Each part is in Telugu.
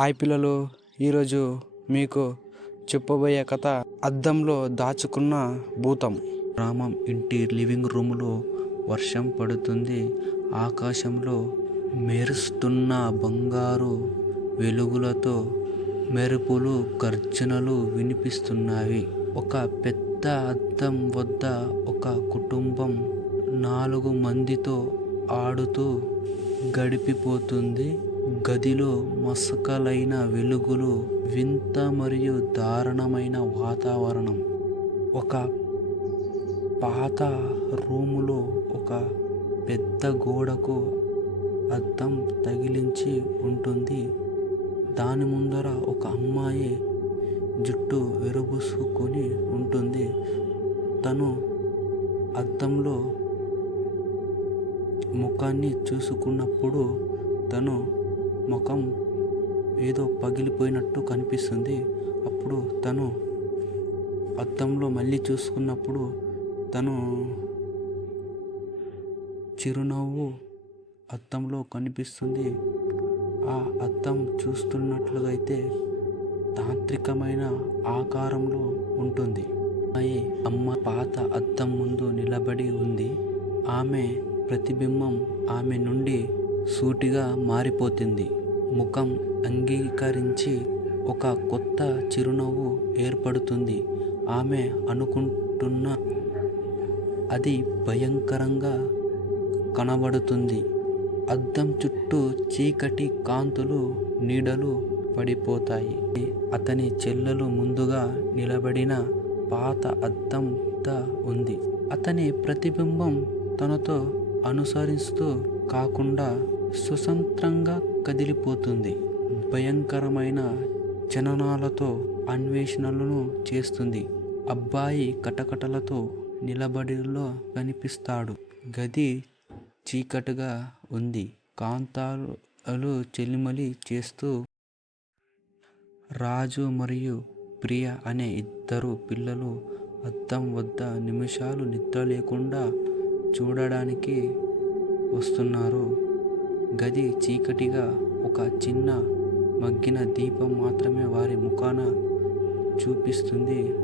హాయ్ పిల్లలు ఈరోజు మీకు చెప్పబోయే కథ అద్దంలో దాచుకున్న భూతం. రామం ఇంటి లివింగ్ రూమ్లో వర్షం పడుతుంది. ఆకాశంలో మెరుస్తున్న బంగారు వెలుగులతో మెరుపులు గర్జనలు వినిపిస్తున్నాయి. ఒక పెద్ద అద్దం వద్ద ఒక కుటుంబం నాలుగు మందితో ఆడుతూ గడిపిపోతుంది. గదిలో మసకలైన వెలుగులు వింత మరియు దారుణమైన వాతావరణం. ఒక పాత రూములో ఒక పెద్ద గోడకు అద్దం తగిలించి ఉంటుంది. దాని ముందర ఒక అమ్మాయి జుట్టు విరబూసుకొని ఉంటుంది. తను అద్దంలో ముఖాన్ని చూసుకున్నప్పుడు తను ముఖం ఏదో పగిలిపోయినట్టు కనిపిస్తుంది. అప్పుడు తను అద్దంలో మళ్ళీ చూసుకున్నప్పుడు తను చిరునవ్వు అద్దంలో కనిపిస్తుంది. ఆ అద్దం చూస్తున్నట్లుగైతే అయితే తాంత్రికమైన ఆకారంలో ఉంటుంది. అమ్మాయి అమ్మ పాత అద్దం ముందు నిలబడి ఉంది. ఆమె ప్రతిబింబం ఆమె నుండి సూటిగా మారిపోతుంది. ముఖం అంగీకరించి ఒక కొత్త చిరునవ్వు ఏర్పడుతుంది. ఆమె అనుకుంటున్న అది భయంకరంగా కనబడుతుంది. అద్దం చుట్టూ చీకటి కాంతులు నీడలు పడిపోతాయి. అతని చెల్లెలు ముందుగా నిలబడిన పాత అద్దం ఉంది. అతని ప్రతిబింబం తనతో అనుసరిస్తూ కాకుండా స్వతంత్రంగా కదిలిపోతుంది. భయంకరమైన చలనాలతో అన్వేషణలను చేస్తుంది. అబ్బాయి కటకటలతో నిలబడిలో కనిపిస్తాడు. గది చీకటిగా ఉంది. కాంతాలు చెలిమలి చేస్తూ రాజు మరియు ప్రియ అనే ఇద్దరు పిల్లలు అద్దం వద్ద నిమిషాలు నిద్ర లేకుండా చూడడానికి వస్తున్నారు. గది చీకటిగా ఒక చిన్న మగ్గిన దీపం మాత్రమే వారి ముఖాన చూపిస్తుంది.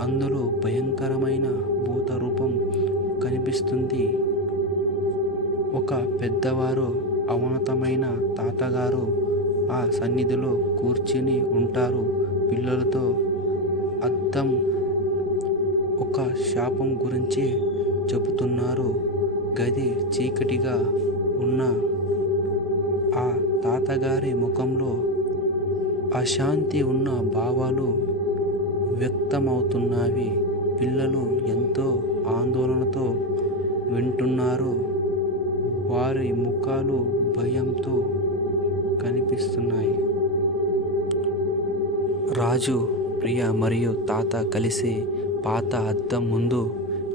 అందులో భయంకరమైన భూత రూపం కనిపిస్తుంది. ఒక పెద్దవారు అవనతమైన తాతగారు ఆ సన్నిధిలో కూర్చుని ఉంటారు. పిల్లలతో అద్దం ఒక శాపం గురించి చెబుతున్నారు. గది చీకటిగా ఉన్న ఆ తాతగారి ముఖంలో అశాంతి ఉన్న భావాలు వ్యక్తమవుతున్నవి. పిల్లలు ఎంతో ఆందోళనతో వింటున్నారు. వారి ముఖాలు భయంతో కనిపిస్తున్నాయి. రాజు ప్రియ మరియు తాత కలిసి పాత అద్దం ముందు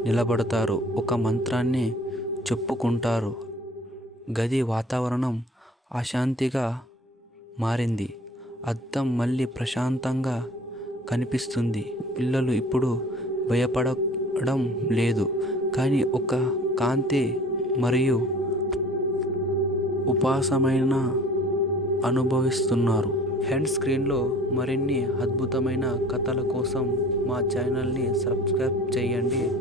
నిలబడతారు. ఒక మంత్రాన్ని చెప్పుకుంటారు. గది వాతావరణం అశాంతిగా మారింది. అద్దం మళ్ళీ ప్రశాంతంగా కనిపిస్తుంది. పిల్లలు ఇప్పుడు భయపడడం లేదు. కానీ ఒక కాంతి మరియు ఉపాసమైన అనుభవిస్తున్నారు. హ్యాండ్ స్క్రీన్లో మరిన్ని అద్భుతమైన కథల కోసం మా ఛానల్ని సబ్స్క్రైబ్ చేయండి.